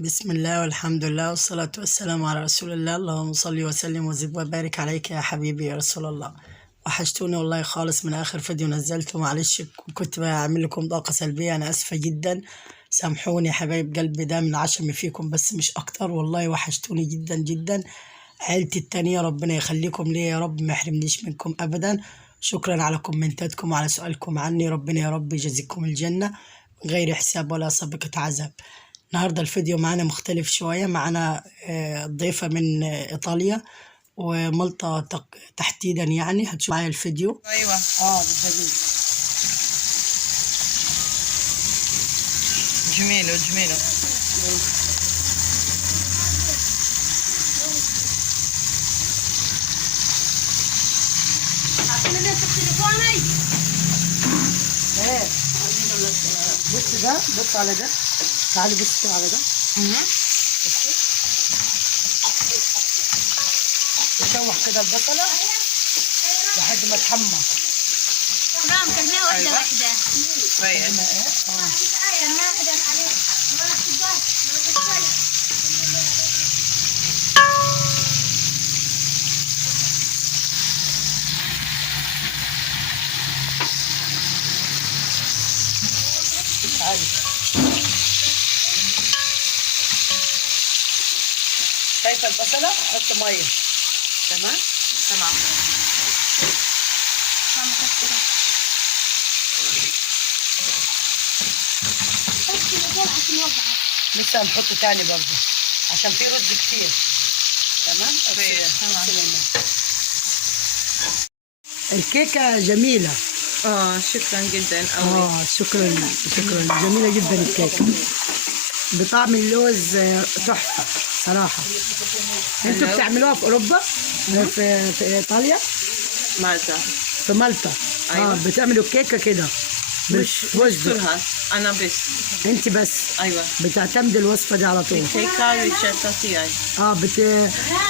بسم الله والحمد لله والصلاة والسلام على رسول الله. اللهم صل وسلم وزد وبارك عليك يا حبيبي يا رسول الله. وحشتوني والله خالص من آخر فيديو نزلته. معلش كنت بعمل لكم طاقة سلبية، أنا آسفة جدا، سامحوني يا حبايب قلبي، ده من عشمي فيكم بس مش أكتر. والله وحشتوني جدا جدا. عيلتي التانية ربنا يخليكم لي يا رب، ما يحرمنيش منكم أبدا. شكرا على كومنتاتكم وعلى سؤالكم عني، ربنا يا رب يجازيكم الجنة من غير حساب ولا سابقة عذاب. النهاردة الفيديو معنا مختلف شوية، معنا ضيفة من إيطاليا ومالطا تحديدا، يعني هتشوف معايا الفيديو. ايوه بالدقيق. جميله جميله. بص ده، بص على ده، تعالي بص على ده. بصي تشوح كده البصلة لحد ما تحمر. رام كلمة واحدة واحدة. كويس. تعالي شايفة البصلة؟ حط مية. تمام؟ تمام. لسه هنحط تاني برضه عشان في رز كتير. تمام؟ الكيكة جميلة. شكرا جدا. شكرا جميلة جدا الكيكة، بطعم اللوز تحفة صراحة. انتوا بتعملوها في اوروبا؟ في ايطاليا؟ مالطا. في مالطا. أيوة. بتعملوا الكيكة كده مش كلها، انا بس. انت بس؟ ايوه. بتعتمد الوصفة دي على طول؟ الكيكه ريتشاتا تاعي.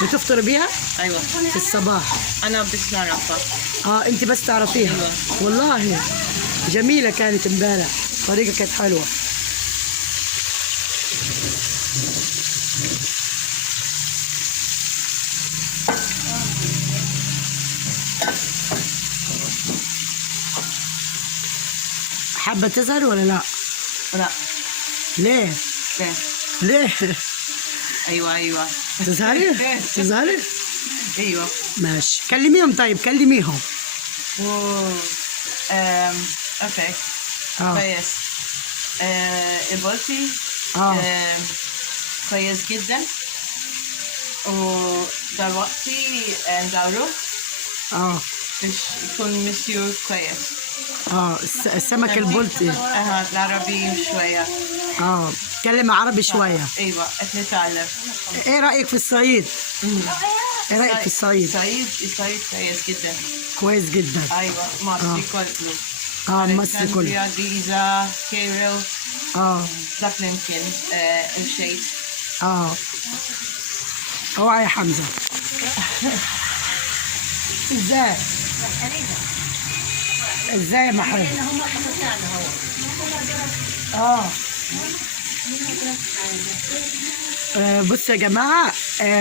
بتفطر بيها؟ ايوه. في الصباح؟ انا بس نعرفها. انت بس تعرفيها؟ أيوة. والله جميلة كانت امبارح، الطريقة كانت حلوة. حابة تظهر ولا لا؟ لا. ليه؟ ليه؟ ليه؟ ايوه. تظهري؟ تظهري؟ ايوه. ماشي، كلميهم. طيب كلميهم. اوكي. كويس. البولتي كويس جدا، ودلوقتي ندوره باش يكون مسيو كويس. السمك البلطي. العربي شوية. اتكلم عربي شوية. ايوه، نتعلم. ايه رأيك في الصعيد؟ ايه رأيك في الصعيد؟ الصعيد كويس جدا. كويس جدا. ايوه، مصري كله. مصري كله. جيزة، كايرو. ده يمكن الشيء. اوعى يا حمزة. ازاي يا محمد؟ بصوا يا جماعة،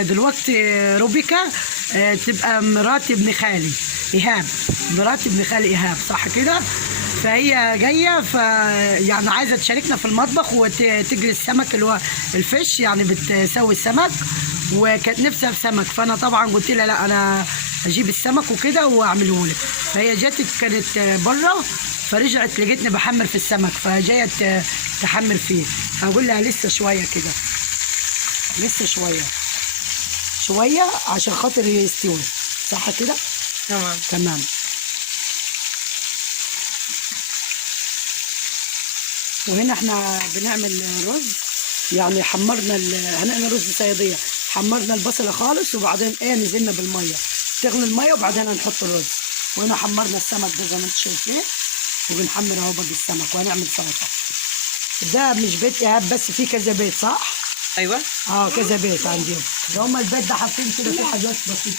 دلوقتي روبيكا تبقى مرات ابن خالي إيهاب، مرات ابن خالي إيهاب، صح كده؟ فهي جاية يعني عايزة تشاركنا في المطبخ وتجري السمك اللي هو الفيش، يعني بتسوي السمك، وكانت نفسها في سمك. فأنا طبعا قلت لها لا، أنا أجيب السمك وكده وأعمله لك. فهي جت كانت بره، فرجعت لقيتني بحمر في السمك، فجاية تحمر فيه. هقول لها لسه شوية كده، لسه شوية عشان خاطر يستوي، صح كده؟ تمام. وهنا احنا بنعمل رز، يعني حمرنا هنعمل رز صيادية. حمرنا البصلة خالص وبعدين نزلنا بالمية، تغلي المية وبعدين هنحط الرز. وهنا حمرنا السمك ده زي ما انتم شايفين، وبنحمر اهو باقي السمك، وهنعمل سلطة. ده مش بيت إيهاب بس، في كذا بيت، صح؟ ايوه. كذا بيت عندهم، ده هما البيت ده حاطين كده في حاجات بسيطة.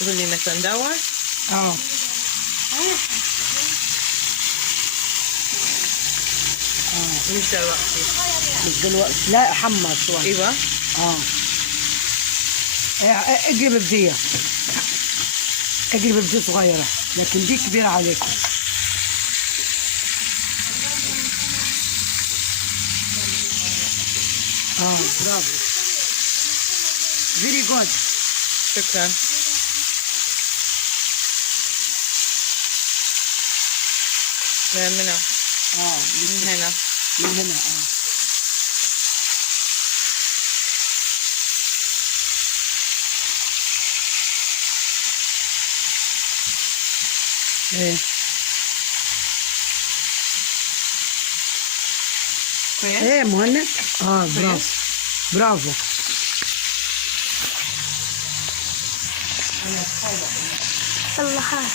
تقول لي مثلا دور. مش دلوقتي. مش دلوقتي، لا حمر شوية. ايوه. اجيب بدية، اجيب بدية صغيرة، لكن دي كبيرة عليكم. برافو. فيري جود. شكرا. من هنا. من هنا. من هنا. ايه كويس؟ ايه مهند. برافو برافو.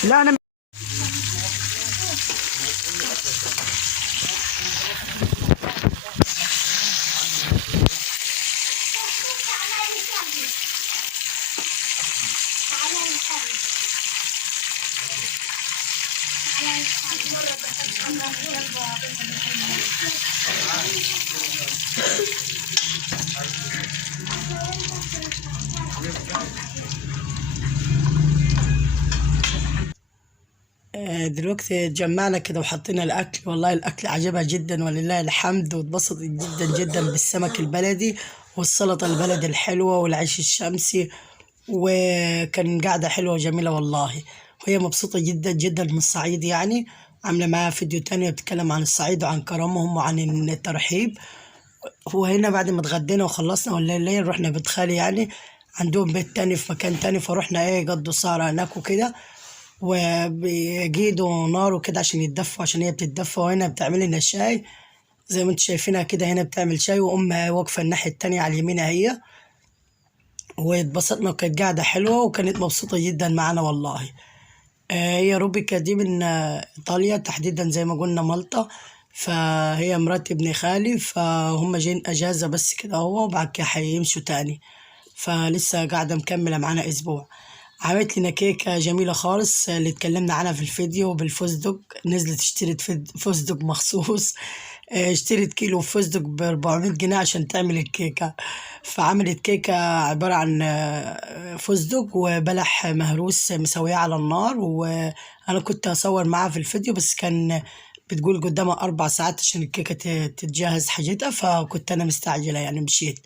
لا انا دلوقتي اتجمعنا كده وحطينا الاكل، والله الاكل عجبها جدا ولله الحمد، واتبسطت جدا جدا بالسمك البلدي والسلطه البلدي الحلوه والعيش الشمسي، وكان قاعده حلوه وجميله والله. وهي مبسوطه جدا جدا من الصعيد، يعني عامله معاها فيديو تاني بتتكلم عن الصعيد وعن كرمهم وعن الترحيب. وهنا بعد ما اتغدينا وخلصنا والليل رحنا بيت خالي، يعني عندهم بيت تاني في مكان تاني، فروحنا قضوا سهرة هناك وكده، وبيجيدوا نار وكده عشان يتدفوا، عشان هي بتتدفى. وهنا بتعمل لنا شاي زي ما انتم شايفينها كده، هنا بتعمل شاي وأمها واقفة الناحية التانية على اليمين هي. واتبسطنا وكانت قاعدة حلوة وكانت مبسوطة جدا معنا والله. هي روبيكا دي من إيطاليا تحديدا، زي ما قلنا مالطا. فهي مرات ابن خالي، فهم جايين أجازة بس كده هو، وبعد كده هيمشوا تاني، فلسه قاعدة مكملة معانا أسبوع. عملت لنا كيكة جميلة خالص اللي اتكلمنا عنها في الفيديو بالفستق. نزلت اشترت فستق مخصوص، اشترت كيلو فستق ب400 جنيه عشان تعمل الكيكة. فعملت كيكة عبارة عن فستق وبلح مهروس مسوية على النار، وأنا كنت أصور معاها في الفيديو، بس كان بتقول قدامها 4 ساعات عشان الكيكة تتجهز حاجتها، فكنت أنا مستعجلة يعني مشيت.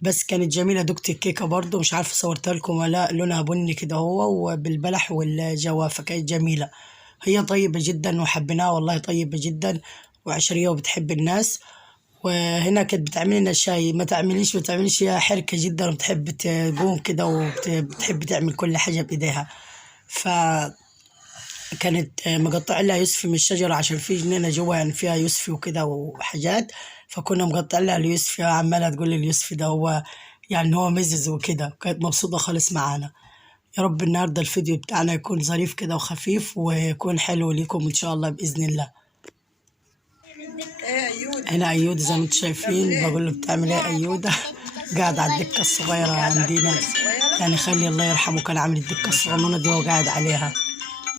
بس كانت جميلة. دقت الكيكة برضو، مش عارفة صورتها لكم ولا لا، لونها بني كده هو وبالبلح والجوافة، كانت جميلة. هي طيبة جدا وحبيناها والله، طيبة جدا وعشرية وبتحب الناس. وهنا كانت بتعمل لنا شاي، ما تعمليش، هي حركة جدا وبتحب تقوم كده وبتحب تعمل كل حاجة بإيديها. فكانت مقطع لها يوسفي من الشجرة عشان في جنينة جوا يعني فيها يوسفي وكده وحاجات، فكنا مقطع لها اليوسفي، عمالة تقول لي اليوسفي ده هو يعني هو مزز وكده، كانت مبسوطة خالص معانا. يا رب النهاردة الفيديو بتاعنا يكون ظريف كده وخفيف ويكون حلو ليكم إن شاء الله بإذن الله. هنا أيودة زي ما انتم شايفين، بقول له بتعمل ايه أيودة؟ قاعد على الدكة الصغيرة عندنا، يعني خلي الله يرحمه كان عامل الدكة الصغنونة دي وقاعد عليها.